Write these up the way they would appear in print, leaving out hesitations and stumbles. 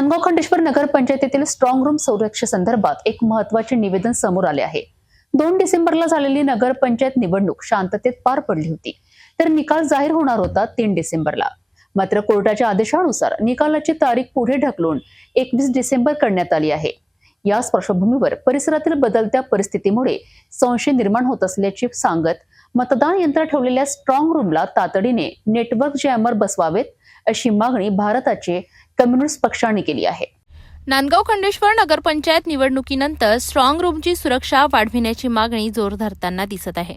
नांदगाव खंडेश्वर नगर पंचायतीतील strong room संरक्षणासंदर्भात एक महत्त्वाचे निवेदन समोर आले आहे। 2 डिसेंबरला झालेली नगर पंचायत निवडणूक शांततेत पार पडली होती, तर निकाल जाहीर होणार होता 3 डिसेंबरला। मात्र कोर्टाच्या आदेशानुसार निकालाची तारीख पुढे ढकलून 21 डिसेंबर करण्यात आली आहे। या पार्श्वभूमीवर परिसरातील बदलत्या परिस्थितीमुळे संशय निर्माण होत असल्याचे सांगत मतदान यंत्र ठेवलेल्या स्ट्रॉंग रूमला तातडीने नेटवर्क जॅमर बसवावेत अशी मागणी भारताचे कम्युनिस्ट पक्षाने केली आहे। नांदगाव खंडेश्वर नगरपंचायत निवडणुकीनंतर स्ट्रॉंग रूमची सुरक्षा वाढविण्याची मागणी जोर धरताना दिसत आहे।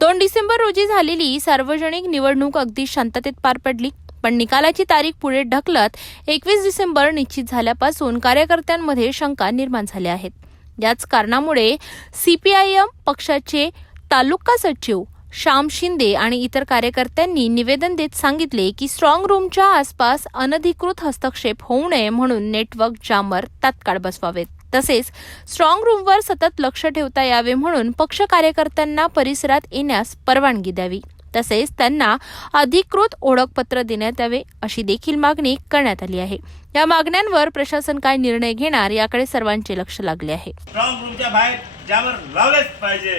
2 डिसेंबर रोजी झालेली सार्वजनिक निवडणूक अगदी शांततेत पार पडली, पण निकालाची तारीख पुढे ढकलत 21 डिसेंबर निश्चित झाल्यापासून कार्यकर्त्यांमध्ये शंका निर्माण झाल्या आहेत। याच कारणामुळे सीपीआयएम पक्षाचे तालुका सचिव श्याम शिंदे आणि इतर कार्यकर्त्यांनी निवेदन देत सांगितले की स्ट्रॉंग रूमच्या आसपास अनधिकृत हस्तक्षेप होऊ नये म्हणून नेटवर्क जॅमर तात्काळ बसवावेत। तसेच स्ट्रॉंग रूमवर सतत लक्ष ठेवता यावे म्हणून पक्ष कार्यकर्त्यांना परिसरात येण्यास परवानगी द्यावी, तसेच त्यांना अधिकृत ओळखपत्र देण्यात यावे अशी देखील मागणी करण्यात आली आहे। या मागण्यांवर प्रशासन काय निर्णय घेणार याकडे सर्वांचे लक्ष लागले आहे। स्ट्रॉंग रूमच्या बाहेर जॅमर लावलेच पाहिजे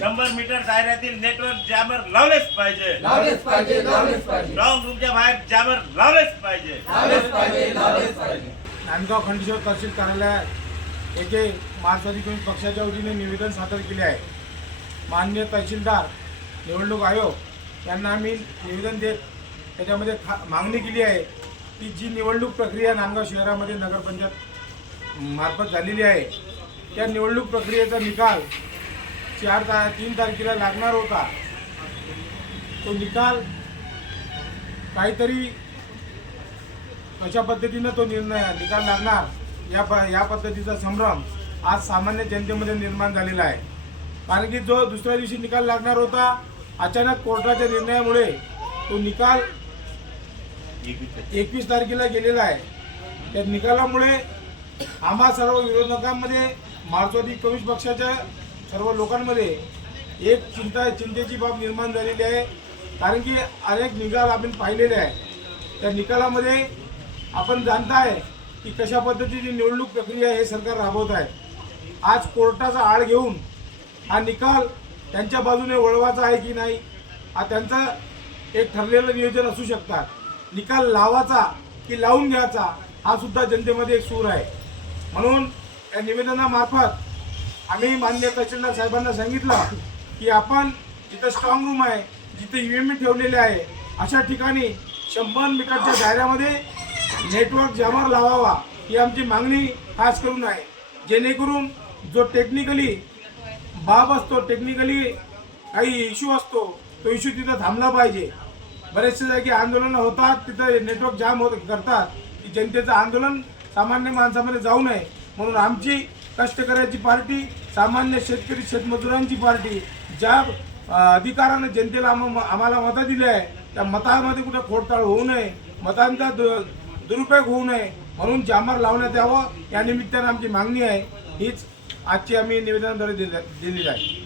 100 मीटर दायऱ्यातील नेटवर्क जॅमर लावलेच पाहिजे स्ट्रॉंग रूमच्या बाहेर जॅमर लावलेच पाहिजे। नांदगाव खंडेश्वर तहसील कार्यालयात येथे मार्क्सवादी कम्युनिस्ट पक्षाच्या वतीने निवेदन सादर केले आहे। माननीय तहसीलदार निवडणूक आयोग यांना आम्ही निवेदन देत त्याच्यामध्ये मागणी केली आहे की जी निवडणूक प्रक्रिया नांदगाव शहरामध्ये नगरपंचायत मार्फत झालेली आहे, त्या निवडणूक प्रक्रियेचा निकाल 3 तारखेला लागणार होता। तो निकाल काहीतरी अशा पद्धतीनं तो निकाल लागणार या पद्धतीचा संभ्रम आज सामान्य जनतेमध्ये निर्माण झालेला आहे। कारण की जो दुसऱ्या दिवशी निकाल लागणार होता, अचानक कोर्टाच्या निर्णयामुळे तो निकाल 21 तारखेला गेलेला आहे। त्या निकालामुळे आम्हा सर्व विरोधकांमध्ये मार्क्सवादी कम्युनिस्ट पक्षाच्या सर्व लोकांमध्ये एक चिंतेची बाब निर्माण झालेली आहे। कारण की अनेक निकाल आपण पाहिलेले आहे। त्या निकालामध्ये आपण जाणताय की कशा पद्धतीची निवडणूक प्रक्रिया हे सरकार राबवत आहे। आज कोर्टाचा आळ घेऊन हा निकाल त्यांच्या बाजूने वळवायचा आहे की नाही, हा त्यांचं एक ठरलेलं नियोजन असू शकतात। निकाल लावायचा की लावून घ्यायचा हा सुद्धा जनतेमध्ये एक सूर आहे। म्हणून या निवेदनामार्फत आम्ही माननीय तहसीलदार साहेबांना सांगितलं की आपण जिथं स्ट्रॉंग रूम आहे, जिथे ईव्हीएम ठेवलेले आहे, अशा ठिकाणी 100 मीटरच्या दायऱ्यामध्ये नेटवर्क जॅमर लावावा ही आमची मागणी खास करून आहे। जेणेकरून जो टेक्निकली बाब असतो, टेक्निकली काही इश्यू असतो, तो इश्यू तिथं थांबला पाहिजे। बरेचसे जागी आंदोलनं होतात, तिथं नेटवर्क जाम करतात की जनतेचं आंदोलन सामान्य माणसामध्ये जाऊ नये म्हणून आमची कष्टकऱ्याची पार्टी, सामान्य शेतकरी शेतमजुरांची पार्टी ज्या अधिकाराने जनतेला आम्हाला मतं दिली आहे, त्या मतामध्ये कुठे खोडताळ होऊ नये, मतांचा दुरुपयोग होऊ नये म्हणून जॅमर लावण्यात यावं, या निमित्ताने आमची मागणी आहे। हीच आजची आम्ही निवेदनाद्वारे दिलेली आहे।